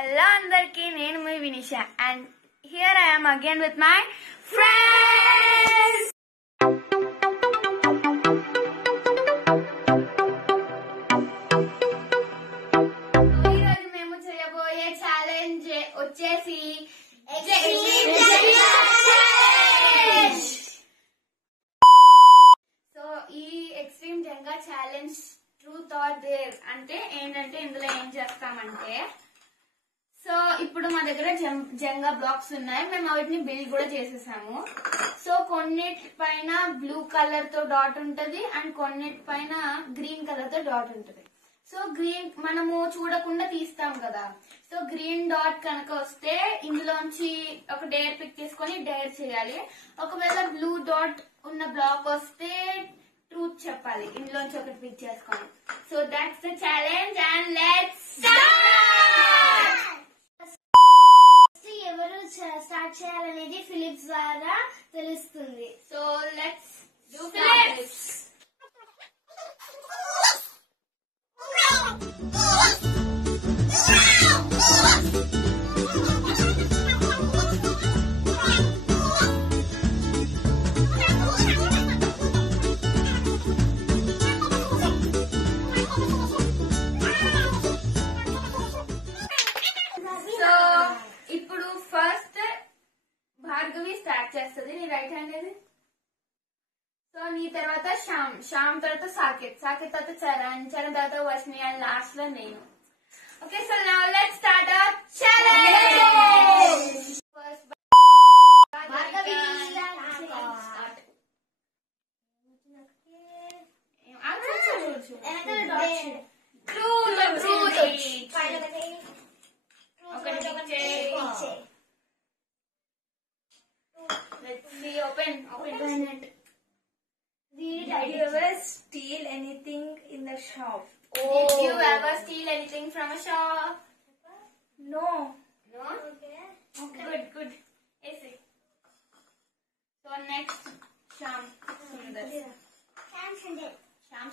Hello andarki, nenu my Vinisha and here I am again with my friends. ఈ రోజు మేము చేయబోయే challenge వచ్చేసి సో ఈ extreme Janga challenge truth or dare అంటే ఏంటంటే ఇందులో ఏం చేస్తామంటే సో ఇప్పుడు మా దగ్గర జంగా బ్లాక్స్ ఉన్నాయి, మేము వాటిని బిల్డ్ కూడా చేసేసాము. సో కొన్నిటి పైన బ్లూ కలర్ తో డాట్ ఉంటది అండ్ కొన్నిటి పైన గ్రీన్ కలర్ తో డాట్ ఉంటది. సో గ్రీన్ మనము చూడకుండా తీస్తాం కదా, సో గ్రీన్ డాట్ కనుక వస్తే ఇందులోంచి ఒక డేర్ పిక్ చేసుకొని డేర్ చేయాలి. ఒకవేళ బ్లూ డాట్ ఉన్న బ్లాక్ వస్తే ట్రూత్ చెప్పాలి, ఇందులోంచి ఒకటి పిక్ చేసుకోవాలి. So that's the challenge and let's start. ఎవరు స్టార్ట్ చేయాలనేది ఫిలిప్స్ ద్వారా తెలుస్తుంది. So let's do flips. ఇప్పుడు ఫస్ట్ భార్గవి స్టార్ట్ చేస్తుంది. నీ రైట్ హ్యాండ్ ఏది? సో నీ తర్వాత శ్యామ్ తర్వాత సాకేత్ తర్వాత చరణ్ తర్వాత వర్షిని అండ్ లాస్ట్ లో నేను. Okay, so now let's start our challenge. First Bhargavi Open it. Did you ever steal anything in the shop? Did you ever steal anything from a shop? No. No? Okay. Good. Easy. So next, Shyam Sundar. Shyam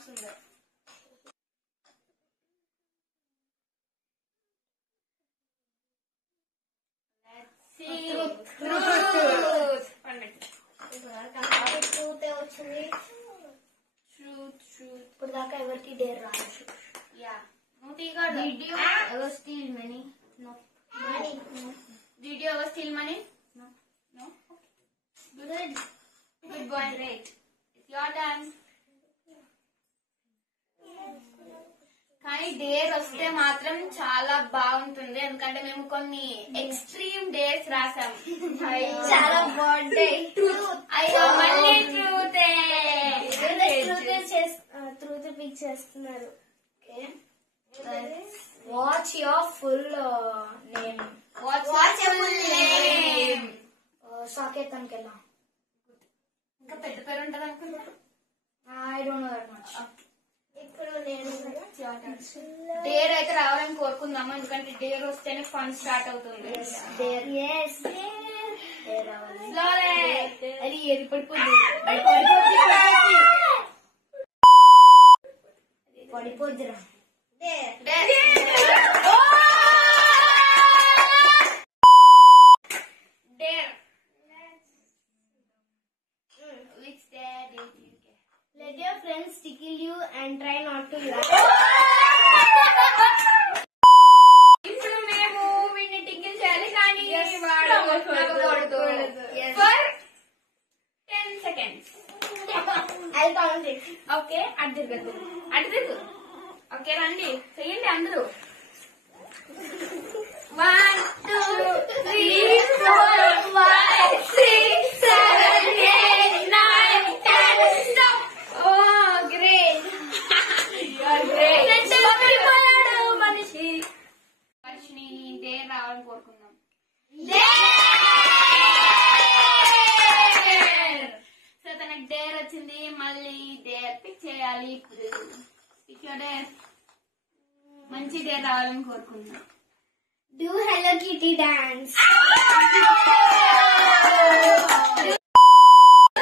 Sundar. Let's see. Truth. 1 minute. Truth. ఇప్పుడు దాకా ఎవరికి dare రావచ్చు. Yeah. Did you ever steal money? No. Money? No. Did you ever steal money? No. No? Okay. Good boy. Great. It's your turn. కానీ dare వస్తే మాత్రం చాలా బాగుంటుంది, ఎందుకంటే మేము కొన్ని ఎక్స్ట్రీమ్ డేస్ రాసాం. చాలా బాగుంటాయి. అయ్యో మళ్ళీ ట్రూత్ పిక్ చేస్తున్నారు. Watch your full name. Watch your name. Saketh అంకెలా ఇంకా పెద్ద పేరు ఉంటది అనుకుంటున్నా. I don't know that much. ఇప్పుడు నేను డేర్ అయితే రావాలని కోరుకుందాము, ఎందుకంటే డేర్ వస్తేనే ఫన్ స్టార్ట్ అవుతుంది. అది ఏది పడిపోద్దిరా. Let your friends tickle you and try not to laugh. ఇప్పుడు మేము వీడిని టికిల్ చేయాలి కానీ వాడు నవ్వకూడదు. For 10 seconds. I'll count it. Okay, అటు తిరగదు. ఓకే రండి, చెయ్యండి అందరూ. 1 2 3 4 5 6 7 8 9 10 stop. Oh great. You are great. మనిషిని డేర్ రావాలని కోరుకుందాం. సో తనకు డేర్ వచ్చింది, మళ్ళీ డేర్ పిక్ చేయాలి. ఇప్పుడు పిక్ యువర్ డేర్. మంచి డేర్ రావాలని కోరుకుందాం. Do Hello Kitty dance.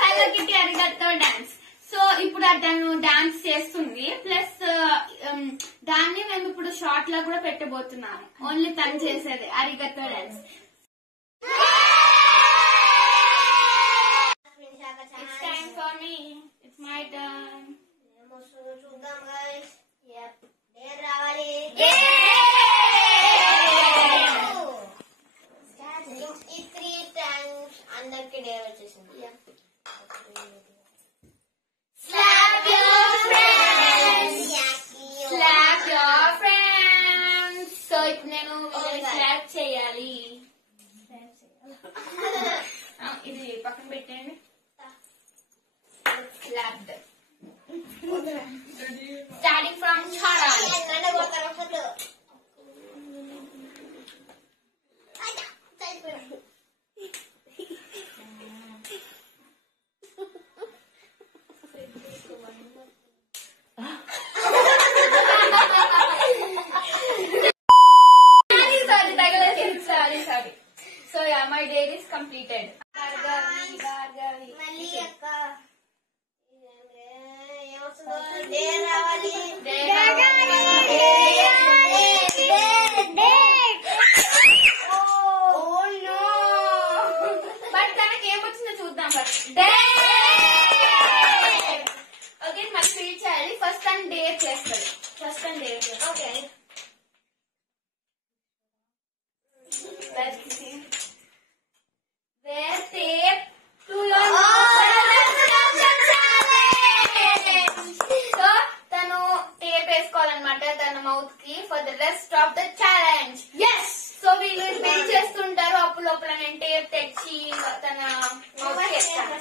Hello Kitty arigato dance. So ఇప్పుడు ఇప్పుడు తను డాన్స్ చేస్తుంది, ప్లస్ దాన్ని మేము ఇప్పుడు షార్ట్ లో కూడా పెట్టబోతున్నాము. ఓన్లీ తను చేసేది అరిగతో dance. It's time for me. It's my turn. చూద్దాం guys. డేర్ రావాలి. ఈ 3 times అందరికి డేర్ వచ్చేసింది. Slap your friends. Slap your friends. So ఇప్పుడు నేను స్లాప్ చేయాలి. ఇది పక్కన పెట్టండి. Slap them. Starting from Chara. Sorry. So yeah, my day is completed. Bhargavi. మళ్ళీ అక్క డేర్ రావాలి. బట్ తనకి ఏమొచ్చిందో చూద్దాం ఫస్ట్. ఓకే మళ్ళీ ఫీల్ చేయాలి. ఫస్ట్ తను డేర్ చేస్తాడు. Okay Where tape to learn. So తను టేప్ వేసుకోవాలన్నమాట తన మౌత్ కి for the rest of the challenge. So వీళ్ళు వెయిట్ చేస్తుంటారు. అప్పుడు లోపల నేను టేప్ తెచ్చి తన మౌత్ కి వేస్తాను.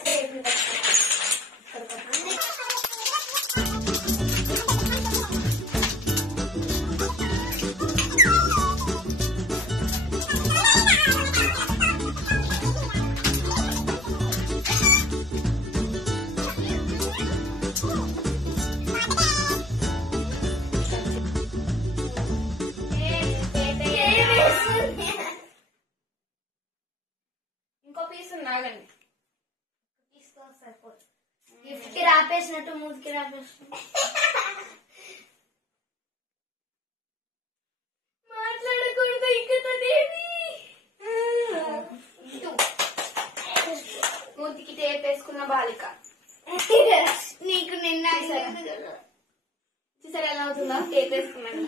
ఇంకో పీస్ ఉన్నాగండి. గిఫ్ట్ కి రాపేసినట్టు మూతికి రాపేసినట్టు మాట్లాడకూడదు ఇంకదేవి. మూతికి టేప్ వేసుకున్న బాలిక. నీకు నిన్న చూసారు ఎలా అవుతుందో టేప్ వేసుకున్నాను.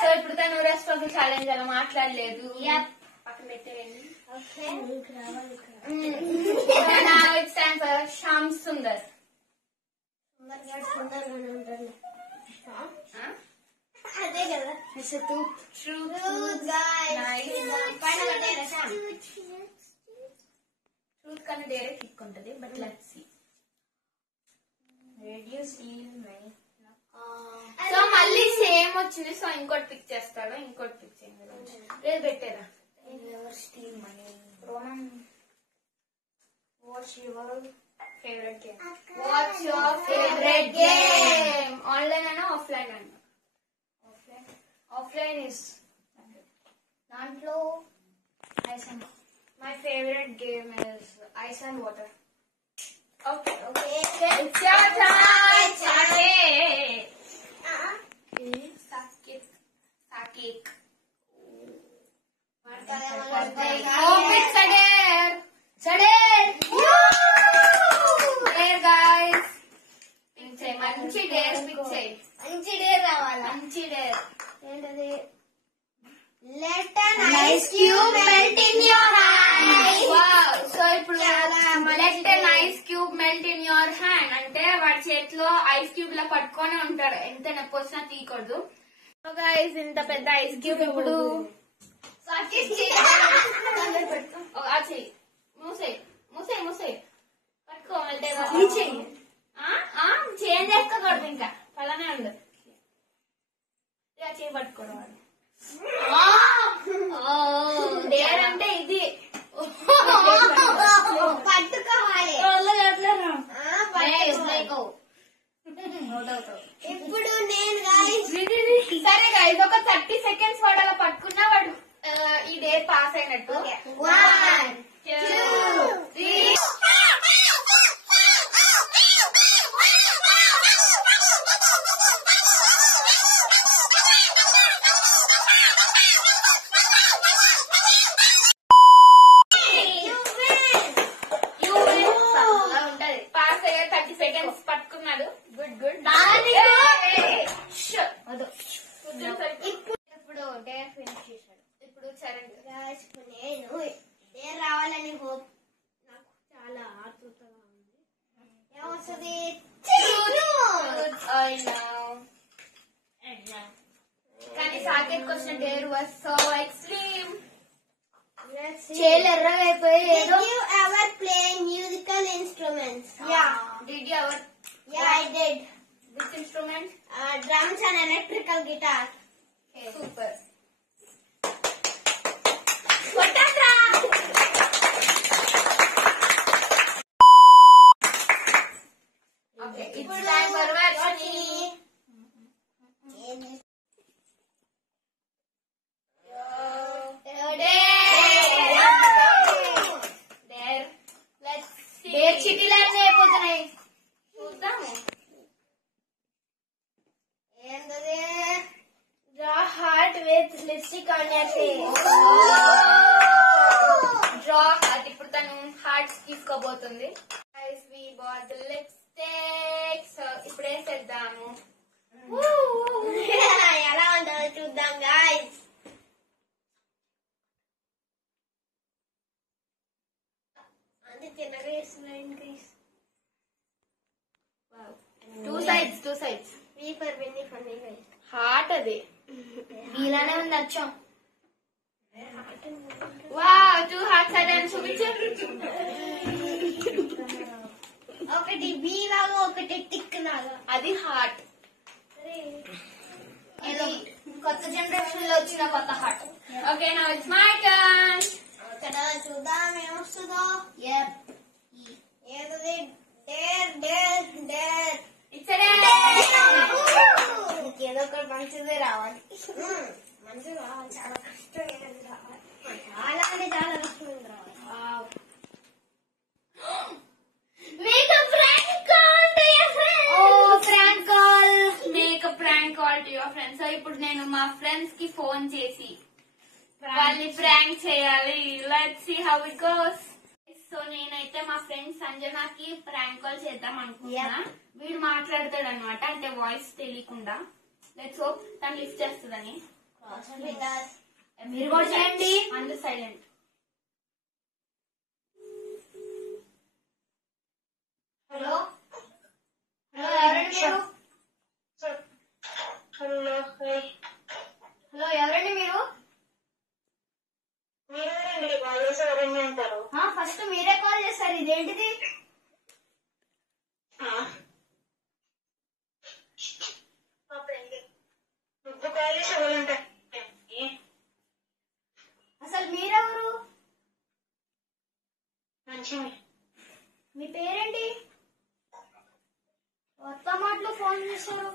సో ఇప్పుడు తను రెస్ట్ ఆఫ్ ద ఛాలెంజ్ అలా మాట్లాడలేదు. పక్కన పెట్టేయండి. Now it's time for Sham Sundar. అదే కదా It's a truth. Nice. Truth kind of dare kick untadi, but let's see. Radio seal my so మళ్ళీ సేమ్ వచ్చింది. సో ఇంకోటి పిక్ చేస్తాడు. ఇంకోటి పిక్ చేయండి. లేదు పెట్టేరా. Steal my What's your favorite game? What's your favorite game? Online and offline and offline is దాంట్లో ice and my favorite game is ice and water. okay. It's your turn. Sakik. Oh, it's Sadar. There guys. మంచి dare pick చేయి. మంచి dare రావాలా? మంచి dare ఏంటది? Let an ice cube melt in your hand. Wow. So ఇప్పుడు let an ice cube melt in your hand అంటే వాడి చేతిలో ఐస్ క్యూబ్ లా పట్టుకొని ఉంటాడు. ఎంత నొప్పి వచ్చినా తీయకూడదు. సో గైస్ ఇంత పెద్ద ఐస్ క్యూబ్ ఇప్పుడు చెయ్యి మూసేయి పట్టుకో. చేంజ్ చేసుకోకూడదు ఇంకా అలానే ఉండదు. చేయి పట్టుకోవడం వాడు. డేర్ అంటే ఇది పట్టుకోవాలి. ఇప్పుడు నేను సరే గైస్ ఒక 30 seconds వాడు అలా పట్టుకున్నా వాడు ఈ డేర్ పాస్ అయినట్టు. 1 2 3 జాకెట్ కి వచ్చిన డేర్ వాజ్ సో ఎక్స్ట్రీమ్. చేలు ఎర్రగా అయిపోయి ఏదో. Did you ever play musical instruments? Yeah. Did you ever? Yeah, I did. Which instrument? Drums and electrical guitar. Okay. Super. Okay, it's time for Varshini. చిటిలన్నీ అయిపోతున్నాయి చూద్దాము. ఏంటది? Draw heart with lipstick on your face. Draw heart. ఇప్పుడు తను hearts తీసుకోబోతుంది. Guys, we bought the lipstick. So ఇప్పుడు వేసేద్దాము. ఎలా ఉంటుందో చూద్దాం guys. అంటే చిన్నగా వేస్తున్నాను guys. Two sides. V for Winnie for me guys. Heart అది ఇలానే ఉంది అచ్చం. వావ్, టూ హార్ట్స్ అదని చూపించు. ఒకటి B లాగా ఒకటి టిక్ లాగా. అది హార్ట్. ఇది కొత్త జనరేషన్ లో వచ్చిన కొత్త heart. Okay, now it's my turn. కదా చూద్దాం ఏమొస్తుందో. ఏదది? డేర్. ఇట్స్ రే. ఏదో ఒకటి మంచిదే రావాలి. మంచిది రావాలి. చాలా కష్టమైనది రావాలి. చాలా అంటే చాలా కష్టమైనది రావాలి. Make a prank call to your friends. Oh, prank call. Make a prank call to your friends. So ఇప్పుడు నేను మా ఫ్రెండ్స్ కి ఫోన్ చేసి వాళ్ళని ప్రాంక్ చేయాలి. Let's see how it goes. So నేనైతే మా ఫ్రెండ్ సంజనాకి ప్రాంక్ కాల్ చేద్దాం అనుకున్నా. వీడు మాట్లాడతాడు అనమాట, అంటే వాయిస్ తెలియకుండా. లెట్స్ హోప్ తను లిఫ్ట్ చేస్తుందని. మీరు కూడా చేయండి. అందరూ సైలెంట్. హలో ఎవరండి మీరు? హలో ఎవరండి మీరు? ఫస్ట్ మీరే కాల్ చేస్తారు. ఇదేంటిది? అసలు మీరెవరు? మీ పేరేంటి? కొత్త మాటలు ఫోన్ చేశారు.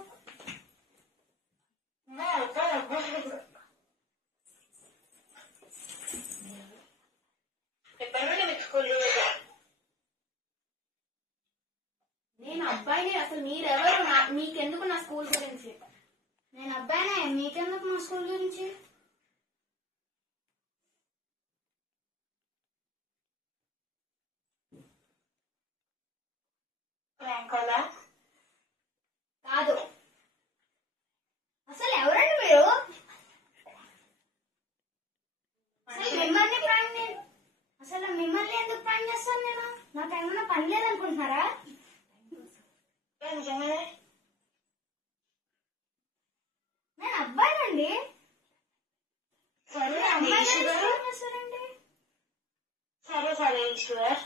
నేను అబ్బాయిని. అసలు మీరెవరు? మీకెందుకు నా స్కూల్ గురించి? నేను అబ్బాయినే. మీకెందుకు మా స్కూల్ గురించి? కాదు. అసలు ఎవరండి మీరు? అసలు మిమ్మల్ని ఎందుకు ప్రాంక్ చేస్తాను నేను? నాకు ఏమన్నా పని లేదనుకుంటున్నారా? నేను అబ్బాయినండి. సరే ఈశ్వర్.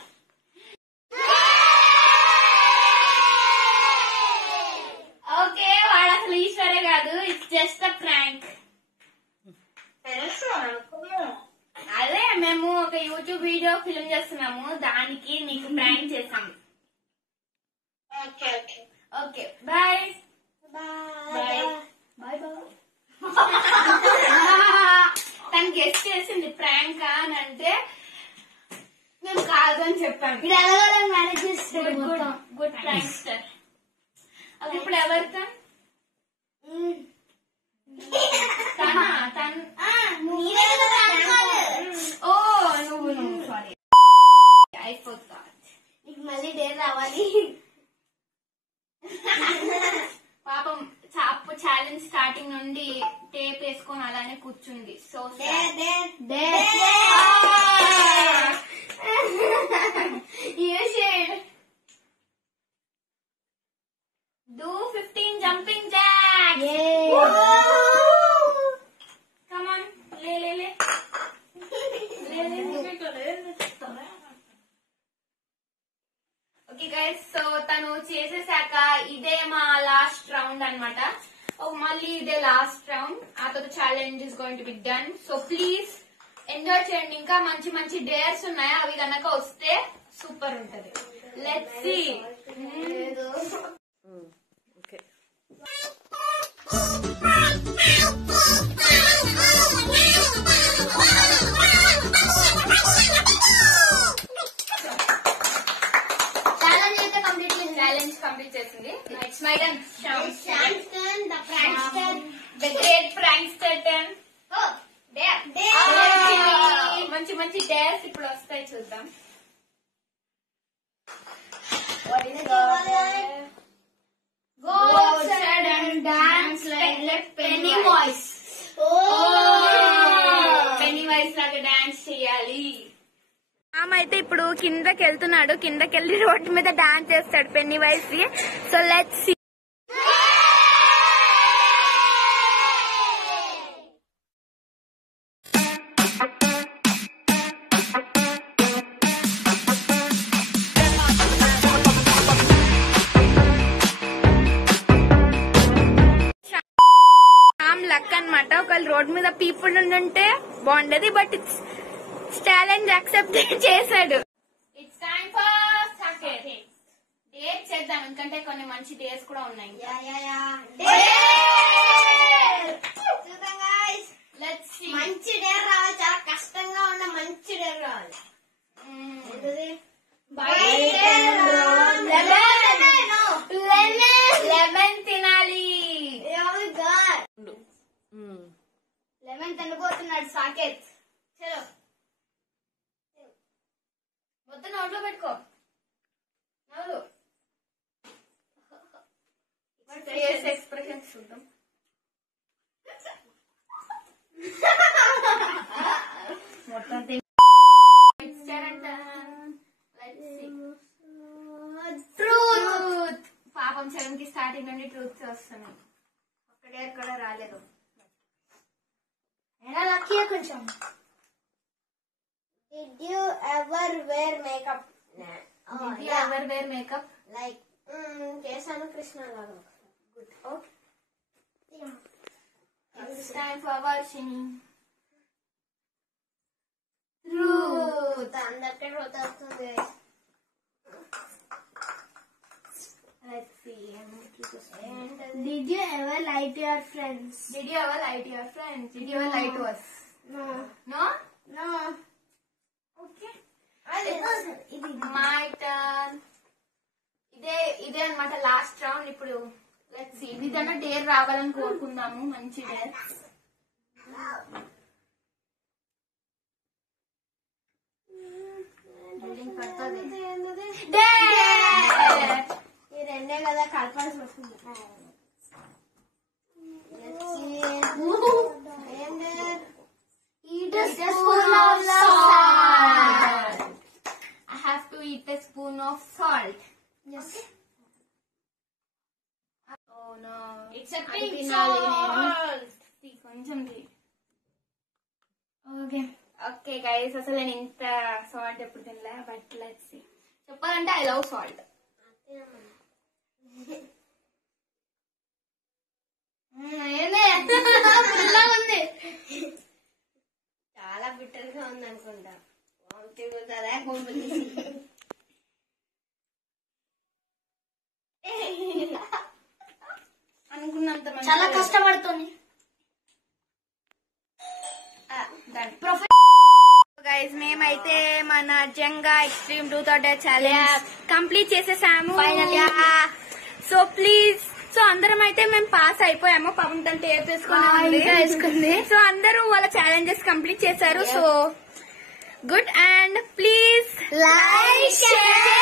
ఓకే, వాడు అసలు ఈశ్వరే కాదు. It's just a prank. తెలుసు అనుకున్నా. అదే మేము ఒక యూట్యూబ్ వీడియో ఫిల్మ్ చేస్తున్నాము, దానికి నీకు ప్రాంక్ చేస్తాము. Okay okay, bye. బాయ్. తను గెస్ట్ చేసింది ప్రాంక్ అని అంటే నేను కాదు అని చెప్పాను. మీరు ఎలాగో మేనేజ్ చేస్తారు. Good prank star. అది ఇప్పుడు ఎవరితో? ఓ నువ్వు సారీ, అయిపోతా. నీకు మళ్ళీ డేర్ రావాలి. పాపం చాపు ఛాలెంజ్ స్టార్టింగ్ నుండి టేప్ వేసుకొని అలానే కూర్చుంది. So do 15 jumping jacks. ఇదే మా లాస్ట్ రౌండ్ అన్నమాట. మళ్ళీ ఇదే లాస్ట్ రౌండ్. ఆ తర్వాత challenge is going to be done. So please enjoy చేయండి. ఇంకా మంచి మంచి డేర్స్ ఉన్నాయి, అవి కనుక వస్తే సూపర్ ఉంటది. Let's see. ఛాలెంజ్ కంప్లీట్ చేసింది. It's my turn. The great prankster turn. మంచి మంచి డేర్స్ ఇప్పుడు వస్తాయి, చూద్దాం. Go outside and dance like Pennywise. పెన్నీవైస్ లాగా డాన్స్ చేయాలి. అయితే ఇప్పుడు కిందకి వెళ్తున్నాడు. కిందకి వెళ్ళి రోడ్డు మీద డాన్స్ చేస్తాడు Pennywise. So let's see. Luck అన్నమాట. ఒకళ్ళు రోడ్ మీద పీపుల్ ఉంటే బాగుండేది, బట్ ఇట్స్ ఛాలెంజ్ యాక్సెప్ట్ చేశాడు. It's time for Saketh. Date చేద్దాం, ఎందుకంటే కొన్ని మంచి డేస్ కూడా ఉన్నాయి. మంచి డేర్ రావాలి, చాలా కష్టంగా ఉన్న మంచి డేర్ రావాలి. లెమన్ తినాలి. లెమన్ తినబోతున్నాడు సాకేత్. చలో మొత్తం నోట్లో పెట్టుకో. ఎక్స్ప్రెషన్ చూద్దాం. మొత్తం ట్రూత్. పాపం 7 కి స్టార్టింగ్ నుండి ట్రూత్ వస్తున్నాయి, ఒక్కడే కూడా రాలేదు. ఎలా లక్కీ కొంచెం. Did you ever wear makeup? Did you ever wear makeup? Like Kesanu Krishna garu. Good. Okay. It's time for watching truth. అందరికీ ట్రూత్ వస్తుంది. Let's see. Did you ever lie to your friends? Did you ever lie to your friends? Did you ever lie to us? No. No? No. Okay. ఇది My turn. ఇదే అన్నమాట last round. ఇప్పుడు let's see. ఇదన్నా dare రావాలని కోరుకుందాము, మంచి dare. Building పడుతుంది. ఈ రెండే కదా కలపాల్సి వస్తుంది. eat a spoon of salt. I have to eat a spoon of salt. Yes. Oh no. It's a pink తినాలి నేను. salt. కొంచెం ఓకే. ఓకే గైస్, అసలు నేను ఇంత సాల్ట్ ఎప్పుడు తినలే, బట్ లెట్స్ సీ. చెప్పాలంటే ఐ లవ్ సాల్ట్. ఉంది. చాలా బిట్టర్ గా ఉంది అనుకుంటా. తిరుగుతుందా అనుకున్నంత చాలా కష్టపడుతుంది. గైస్, మేమైతే మన జంగా ఎక్స్ట్రీమ్ 2 ఛాలెంజ్ కంప్లీట్ చేసేసాము Finally. సో ప్లీజ్, సో అందరం అయితే మేము పాస్ అయిపోయాము. పాపం తను టేప్ ఇంకా వేసుకుంది. సో అందరూ వాళ్ళ ఛాలెంజెస్ కంప్లీట్ చేశారు. So good, and please Like, share,